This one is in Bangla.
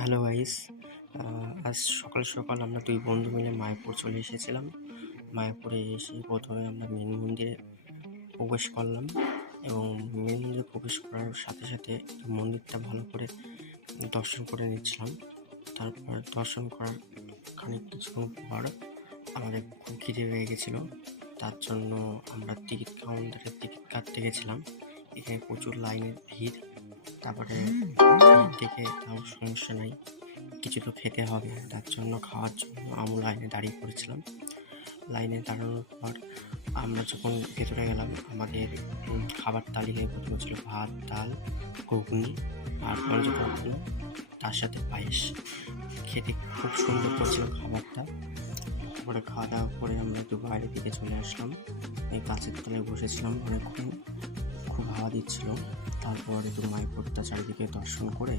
Hello guys. আজ সকাল সকাল আমরা দুই বন্ধু মিলে মায়াপুর চলে এসেছিলাম। মায়াপুরে এসে প্রথমে আমরা মেন মন্দিরে প্রবেশ করলাম এবং মেন মন্দিরে প্রবেশ করার সাথে সাথে মন্দিরটা ভালো করে দর্শন করে নিচ্ছিলাম। তারপর দর্শন করার কিছুক্ষণ পর আমাদের খুব খিদে পেয়ে গেছিলো, তার জন্য আমরা টিকিট কাউন্টারে টিকিট কাটতে গেছিলাম। এখানে প্রচুর লাইনের ভিড়। তারপরে ভিড় দেখে তাও সমস্যা নাই, কিছু তো খেতে হবে, তার জন্য খাওয়ার জন্য আমরা লাইনে দাঁড়িয়ে পড়েছিলাম। লাইনে দাঁড়ানোর পর আমরা যখন ভেতরে গেলাম, আমাদের খাবার তালিকায় প্রথমে ছিল ভাত, ডাল, ঘুগনি আর পঞ্চপত্র, তার সাথে পায়েস। খেতে খুব সুন্দর করেছিল খাবারটা। তারপরে খাওয়া দাওয়া করে আমরা একটু বাইরের দিকে চলে আসলাম। এই গাছের তলায় বসেছিলাম অনেকক্ষণ, খুব হাওয়া দিচ্ছিল। তারপর একটু মায়াপুরটা চারিদিকে দর্শন করে